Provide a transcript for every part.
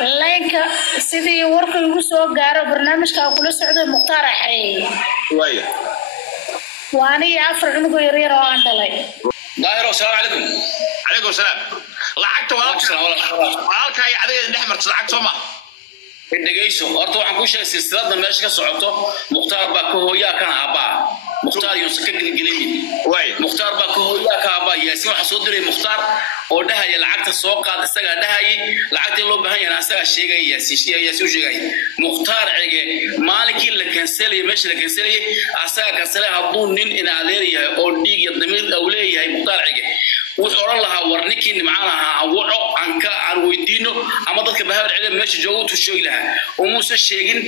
لينك سيدي ورك يوسو قارو برنامج كل سعودي مختار حي ويا واني افرق نقول يرير وان دلي دايرو السلام عليكم. عليكم السلام. لعقت والك هي عادي نحمر لعقت سوما dhageyso horta waxaan ku sheegay silsilada meesha ka socoto muxtaar baa ka hooyaa kan aaba muxtaar yusuf ka galgelin way muxtaar baa ka hooyaa ka aaba yaasiin waxa soo diray muxtaar oo dhahaya lacagta soo qaad isaga dhahayay lacagta loo baahan yahay asaga sheegay yaasiin sheegay muxtaar cige maalikii la kansalay meesha la kansalay asaga kansalay haduu nin in adeer yahay oo dhiig iyo damiir uu leeyahay muxtaar cige wuxuu oran lahaa warninkii nimcaan ahaa waco aan weydiino ama dadka bahabar cilmi meesha joogo tu sheegi lahaa oo muuse sheegin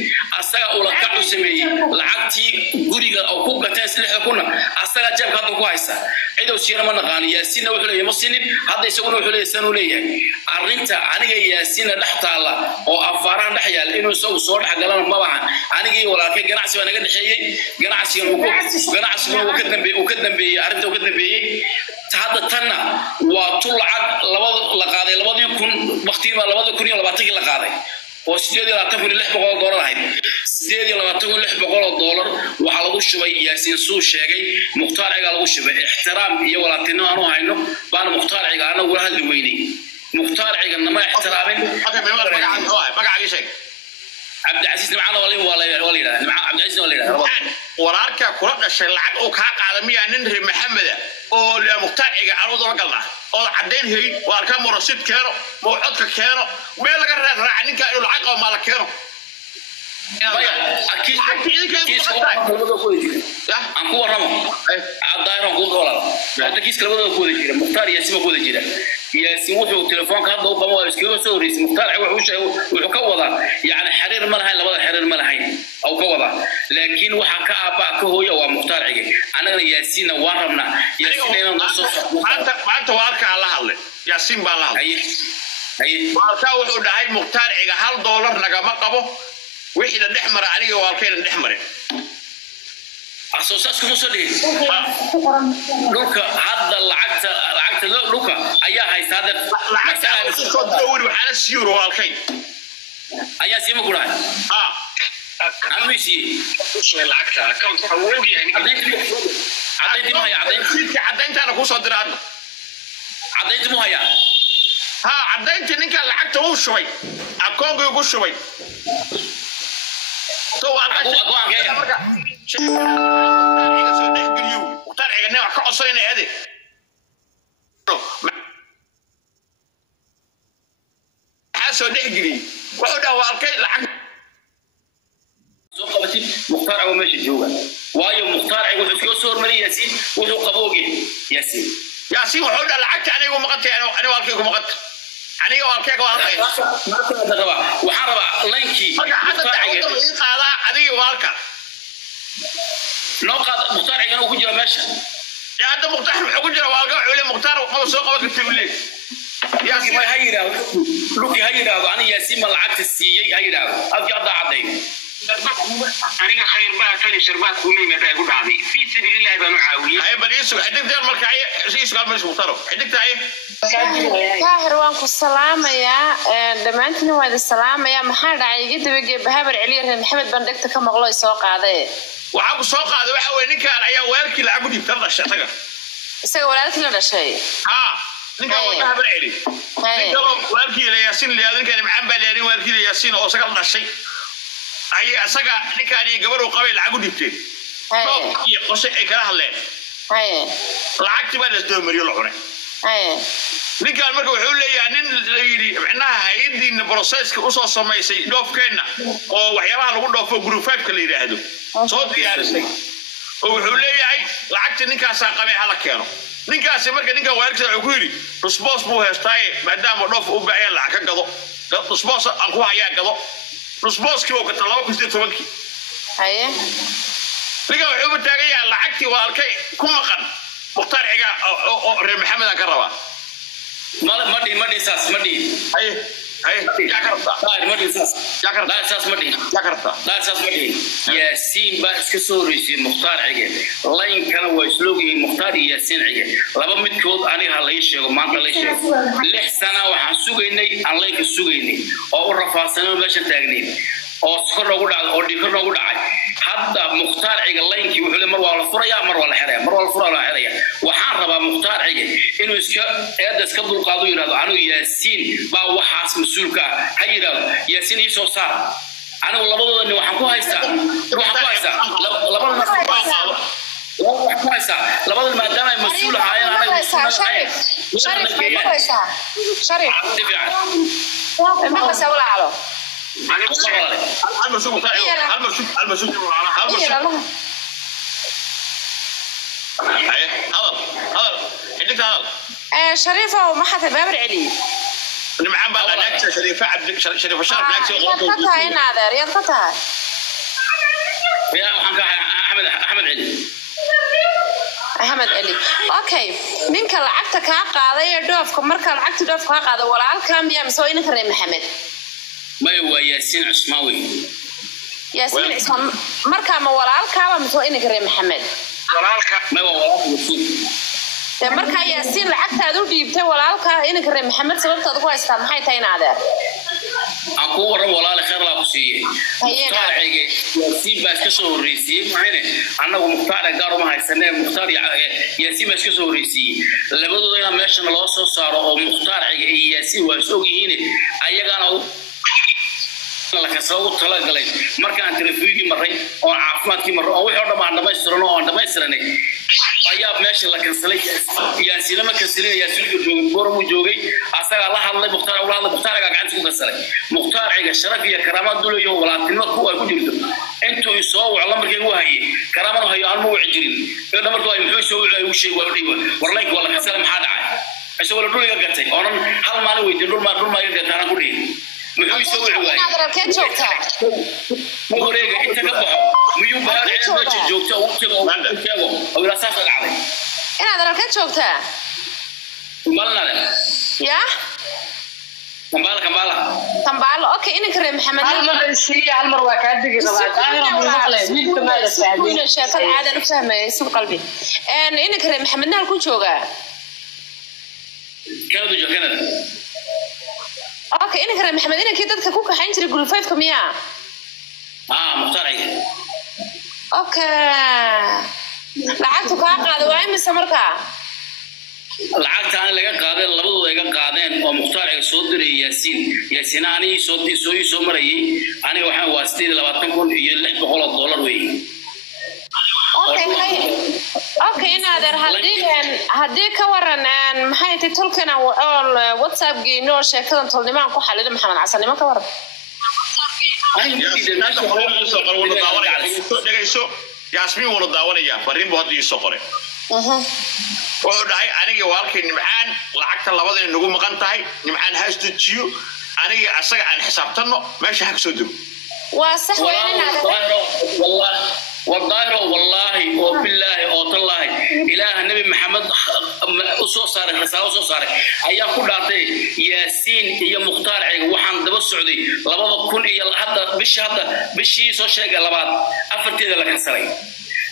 asaga uu la kacu sameeyay lacagtii guriga oo ku gatay 6 kuna asaga jeebka hadda ku haysta ciidow siina ma naqaan yaasiin wuxuu leeyahay musinin hadda isaguna wuxuu leeyahay sanu leeyahay arinta aniga yaasiin dhax taala oo afaaraan dhax yaal inuu soo dhax galan ma baahan aniga walaalkay ganacsi baa naga dhaxeeyay ganacsiga uu ka dambeeyay arinta uu ka dambeeyay هذا تنا وطلعت لقاضي لبضي يكون وقتي ما لبضي يكون يلا بعتقي لقاضي وسجدي لا تفر اللي بقول دولار هاي سجدي لا تقول اللي بقول دولار وعلى وش شوي ياسين سو شيء مختار على وش احترام يا ولا تنو أنا هاينو بأنا مختار أنا ولا هاللي ويني مختار أنا ما احترامين بقى على شيء عبد العزيز معنا ولا عبد العزيز ولا ورارك كرة الشلعك أو كعق عالمية ننهي محمد أو لمختار عروض وقلنا أو عدين هي واركان مرشد كيرو موعدك كيرو وين لقى رعني كانوا العقل مالك كيرو أكيد أنكو رمى عالدائرة نقول ولا هذا كيس كلامه كود جيرة مختار ياسين كود جيرة ياسين وحده تلفون كهذا وقاموا يسكيو سوريس مختار وحكوضا يعني حرير مرهين لبض حرير مرهين أو كوضا لكن وحكا أباك هو يا مختار عجي أنا ياسين وارمنا ياسين أنا نصف أنت وارك على هذا ياسين بالله أي وارك وحده هاي مختار عجي $1 نجا ما قبه وحده نحمر عليه واركين نحمره أساساس كمسلي لوكا هذا العقد لوكا أيها هاي هذا العقد صدور وعلى السيور والخيل أيها سيما كلها أنا ماشي وش العقد كم تحول يعني عديت ما هي عديت أنا كوس أدران عديت ما هي عديت إنك العقد هو شوي أكون يقول شوي تو أكو وطلع جنوا كعصرين هذه حاسو نحجري وحده والكي لعق سوق بتي مختار أو ماشي جوا وايو مختار أو حسيو صور مري ياسين وهو قبوجي ياسين وحده لعقت أنا يوم قلت أنا والكي يوم قلت أنا يوم والكي والكي ما كنا نربع وحربع لينكي هذه والكا نوقع مختار عينه وكجرا ماشي يا هذا مختار وكجرا والقى عليه مختار وخلص سوق وقت تبلي يا أخي ما هيدا لوكي هيدا أنا ياسين ملعبت السيء هيدا أبي أضع عدين أنا خير بقى كل شربات كوني ما تقول عادي في سبيل الله بنعاوي هاي بديسو حدك ده المركعية شيء قال مش مختار حدك ده كاهر وانكو السلام يا دمانتني وهذا السلام يا محل عيجي تبقى بهبر علي محمد بندقت كم غلو يسوق هذا وعاقو سوق هذا waxa weey ninkan ayaa weerkii lacag u dhibtay dhashay taga isaga walaalkii la dhashay ninkan waa habar celi ninkan weerkii la yaasiin la ninkan macaan baa leeyahay weerkii la yaasiin oo sagal dhashay ay asaga ninkan iyo gabar uu qabay lacag u dhibtay iyo qosay ay kala hadleen lacagtii baa la doomariyo la cunay ninkan marka wuxuu leeyahay nin la yiri macnaha hay'adiina processka u soo sameysay dhoofkeena oo waxyaabaha lagu dhoofo group 5 ka la yiraahdo soo diyaarisay oo wuxuu leeyahay lacagta ninkaas qabay hala keeno ninkaas marka ninka weerarka wuxuu ku yiri response buu heestay maadaama dhoof u baahan lacag ka gado response aan ku hayaa gado response kii oo ka 217 haye ninka wuxuu taagay lacagtii walkay ku maqan muxtaar ciga oo reer maxamed aan ka rabaa ما دي ساس ما دي هاي هاي جاكرتا طاهر ما ديساس جاكرتا لا اساس ما دين جاكرتا لا اساس ما دين ياسين با اسك soo reeyay muxtaar cige line kana way sloogii muxtaar yaasin cige laba midkood aniga la ii sheego maanta la ii sheego 6 sano waxaan sugaynay aan layka sugaynay oo u rafaasano meesha taagnay oo soo ugu dhacay oo dhifar ugu dhacay hadda muxtaar cige laynkii wuxuu mar waa la furayaa mar waa la xirayaa mar waa la furaa la xirayaa waxaan rabaa muxtaar cige inuu iska eeda iska dulqaado yiraahdo anigu yaasiin baa waxaas mas'uulka ha yiraahdo yaasiin ii soo saar anigu labadoodani waxaan ku haystaa labadan maadaama ay mas'uul ahaayeen anaga شريف ما بس ولا على شريفة وما حتى بابر علي نعم بقى نكسة شريفة عبد شريفة شرف نكسة ينقطع هنا هذا ينقطع يا أحمد علي أحمد علي أوكي منك العقد كعقادة يدوف كمرك العقد دوف كعقادة ولا الكلام بيا مسوينا كريم محمد ما هو ياسين عثماوي ياسين عثمان مركا ما ولا الكلام مسوينا كريم محمد ما هو marka yaasiin lacagtaad u dhiibtay walaalka inanka reer maxamed sababtaad ku haystaa maxay tahay inaadeen aan ku waran walaal khair la ku siiyay muxtaarige yaasiin baa iska soo horeysiyay maxayne annagu muxtaar gaar uma haysanay muxtaar yaasiin baa iska soo horeysiyay labadooda in meesha loo soo saaro oo muxtaarige iyo yaasiin waa soo yihiin ayagana laka soo talagalay markaan telefiidii maray oo caafimaadkii maray oo wixii dhamaystiranay ayaa meesha la kansalay yaasiin ma kansalay yaasiin goormu joogay asaga la hadlay muxtaariga gacanta ku kansalay muxtaariga sharaf iyo karaamad duleeyo walaaltinimo ku ay ku jirto intuu soo wacla markay u hayay karaamad hayo aan mu jirin ee markuu ay muxuu soo wacay uu sheegay warlayk wala kansalay maxaa dhacay asoo la dhuliga gatay oo hal maalin weydii dhul ma gataan ku dhigay muxuu soo wacay wareega inta ka baxo miyuu baa meesha joogto oo tago oo la saas dhacday inaad halka joogtaa malnada ya kambala okay inanka reer maxamed hal mar waa ka digi rabaa wiilka ma la fahmin sheekad caada u fahmay si qalbi inanka reer maxamedna halku joogaa Canada okay inanka reer maxamed inankii dadka ku kaxayn jiray group 5 kamiya muxtaariga okay lacagtu ka qaado waa imisa markaa lacagta aan laga qaaday labadooda ay ka qaadeen oo muxtaariga soo diray yaasiin ani soo marayay aniga waxaan waa 82000 iyo $600 weey okay naader hadii ka waran maxay tahay tolkana WhatsApp geeno sheekadan tolnimaan ku xalido maxamed casanimo ka waran ياسمين ولا داونيا فرين بهدي يسقره wuxuu dhahay aniga walaalkay nimcaan lacagta labada inagu maqan tahay nimcaan haastijiyo aniga asaga aan xisaabtano meesha xaq soo dib waa sax والله وبالله والله إله النبي محمد أصوصار رسالة أصوصار أيام كل عطيه ياسين هي مختار وحن دب السعودي لبض كل هذا بشي سوشيال لبعض أفرتي ذا لكن سري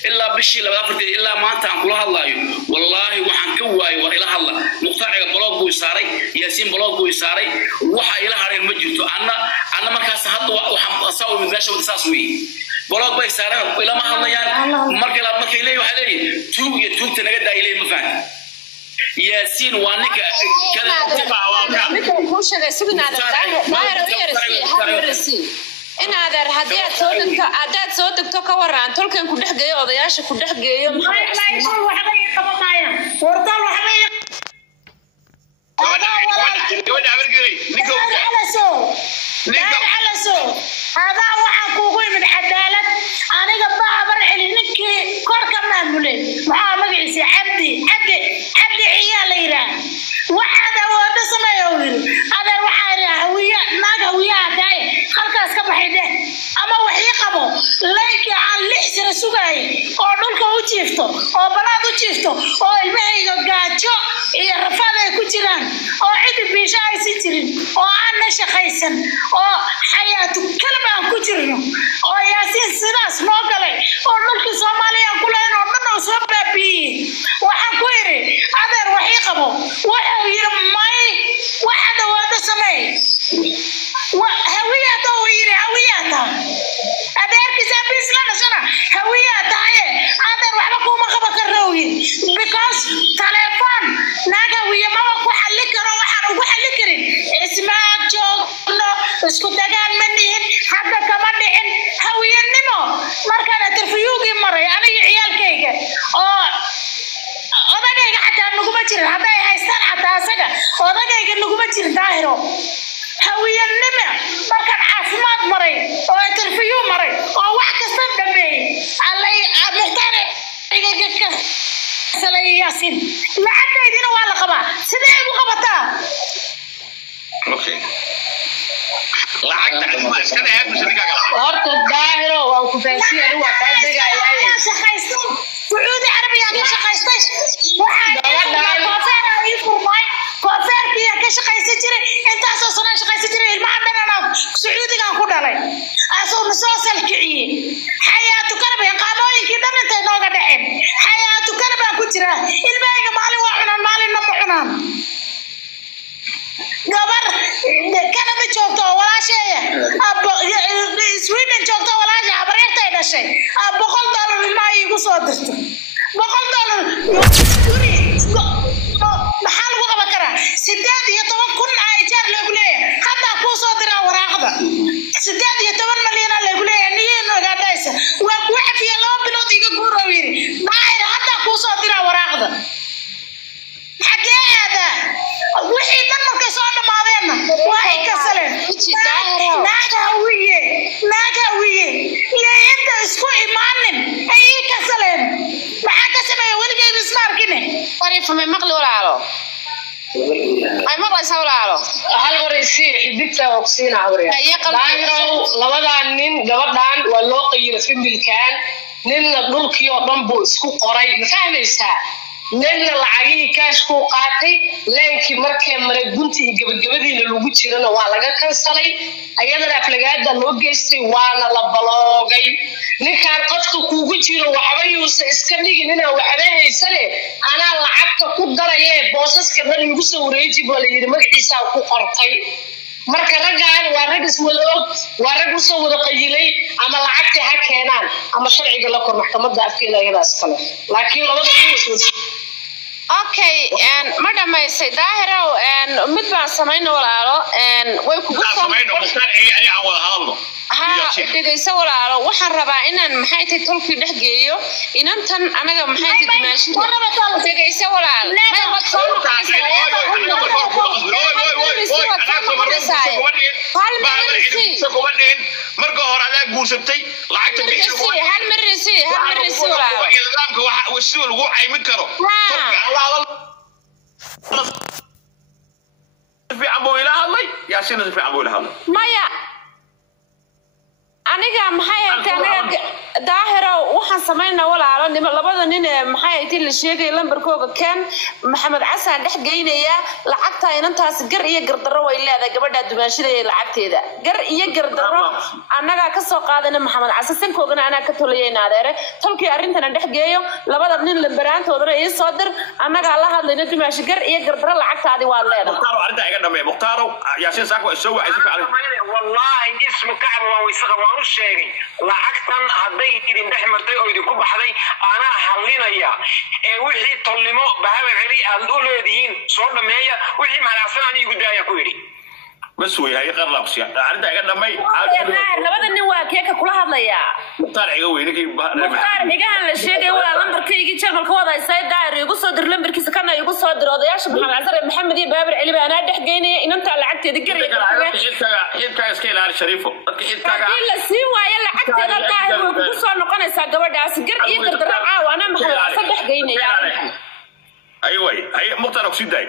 إلا بشي لبعض أفرتي إلا ما أنت عن كلها الله والله وحن كواي وإله الله مختار بلوغ بوساري ياسين بلوغ بوساري وح إله هذا المجد أنا مركز هذا وحن أسوي من ذا شو تساسوي بلوغ بيساري إلا ما الله يعني markay leeyahay waxa leeyahay tuugta naga daayay ma fahmin yaasiin waa ninka kala ku sheegay sugnaada inaad hadaad soo degto ka waran tolkan ku dhaxgeeyo odayaasha ku dhaxgeeyo هذا waxaan kuugu imid cadaalad aniga baabar celinki korka maamulay waxa magaciisa cabdi ciyaaleera waxada wada sameeyo adeer waxa hawiya naga hawiya taay halkaas ka baxayde ama wixii qabo leeyka aan lixsira sugay oo dhulka u jiifto oo balaad u jiifto oo ilmahayga gaajo iyo rafaad ay ku jiraan oo cid biisha ay si jirin oo aan shaqay habaysan oo xayaatu kalaba aan ku jirno oo yaasiin sidaas noo galay oo dhulkii Soomaaliya ku leeyahay oo dhan oo soo baabiyey waxaan ku yiri adeer waxii qabo waxa uu yiri may waxa wada sameey هويته ويري هويته أدير كسبيس لنا سنة هويته أدير وحبكو ما خبك الروي because تلفون ناقوية ما بكو حلك روح حلك اسمك جونا اسكو تجان منين حتى كمان إن هوية نمو مركنا ترفيوجي مرة أنا عيال كيكة أو كيكة حتى نقوم بجري حتى هيستان حتى سجى كيكة نقوم بجري ظاهره هوية النمى ما كان عاصمات مري أو ترفيو مري أو واحد كسر دمي على مختار سلي ياسين لا حتى يدينا ولا قبا سيدي أبو قبطة أوكي لا عقد ما إسكان هاد مش اللي قاعد هرت الظاهرة وكفاسية هو كذا جاي يا شخيستين سعودي عربي يا شخيستين واحد كوفير بيا كشقيس جري انت اساسا شقيس جري المعدن انا سعودي كان كدلay اسو مسوسل كعي حياته كرب قامooyinki dhananta nooga dhaceen حياته كرب ku jira ilmaaga maalin waa cunaan maalin ma cunaan gabar Canada joogto walaasheeya Sweden joogto walaasha habareertay dhashay $100 ma igu soo dirto $100 maxaa lagu qaban karaa 18 kun ayjar lagu leeyahay hadda ku soo diraa waraaqda 18 malyan lagu leeyahay niyeen ogaadaysa waa ku xafiya 2 bilood iga guuro yiri maayir hadda ku soo diraa waraaqda xageeda wixii dhan markay soo dhamaadeen waa ay ka saleen naagawiye leeyada isku imaanin ay ka saleen maxaa ka sameeyay weligeed ismaarkine طريف ما مقلي ولا عرو أي مرة يسوي عرو هل وريسي حديثة وقسين عوري ظاهروا لوضع نين قبضان واللوقي يرسم بالكان نين نلقي وضنبو اسكو قري مفاهم إيسا نين العقيق كاشكو قاتي لانكي مركي مرقونتي قبضين اللوغو تيرنا والاغا كنسالي أيضا الأفلقات دا لوغيستي وانا لبلوغي ninkaan qofka kuugu jiro waxba yuusa iska dhigin inaa waxba haysane anaa lacagta ku darayee boosaska dhan igu soo wareeji baa la yidhi magaciisa ku qortay marka raggaan waa rag iswada og waa rag u soo wada qayilay ama lacagta ha keenaan ama sharciga la kor maxkamadda afkeeda iyadaas kale laakiin labada Okay, ma dhamaysay daahiro mid baan samayno walaalo way kugu soo samayno musharci ani aan wada hadalno dhegeyso walaalo waxaan rabaa inaan maxay tahay tolkii dhex geeyo inantan anaga maxay tahay dimaashin dhegeyso walaalo may wad soo marka hore aad guursatay lacagta bixi hal marisi walaalo nidaamka waxa si lagu caymin karo في عمو إلى هذا يا سيدنا في عمو إلى هذا مايا aniga maxay aniga daahiro waxaan sameynaa walaalo labada nin maxay tii la sheegay lambarkooga kan maxamed xasan dhex geynaya lacagta inantaas gar iyo gardaro way leedahay gabadha dumaashada ee lacagteeda gar iyo gardaro anaga ka soo qaadana maxamed xasan koogana ana ka toliyayna adeere tolkii arintan dhex geeyo labada nin lambaraantoodana ay soo dir anaga la hadlayna dumaashi gar iyo gardaro lacagtaadi waa leedahay muqtaaro arinta iga dhameey muqtaaro yaashin saako soo waxay si fiican wallahi ismu kacb waa isaga sheegay lacagtan haday idin dhaxmartay oo idin ku baxday ana halinaya ee wixii tolimo bahabar celi aad u leedihiin soo dhameeya wixii macnaasana ani igu daaya ku yiri bas way hay qarlaaqsiya arinta iga dhamay labada nin waa keeka kula hadlaya muqtaar iga weynigii muqtaar igahan la sheegay waa lambarkaygi channelka wadaysay daayir igu soo dir lambarkiisa kana igu soo dir odayaasha maxamed iyo bahabar celi baan dhex geynay inanta lacagteeda xidka iska ilaali shariifo dadka xidkaaga la sii waayo lacagteeda daayir way ku soo noqonaysaa gabadhaas gar iyo gardaro caawa ana maxamed dhex geynaya ay muqtaar ku sii daay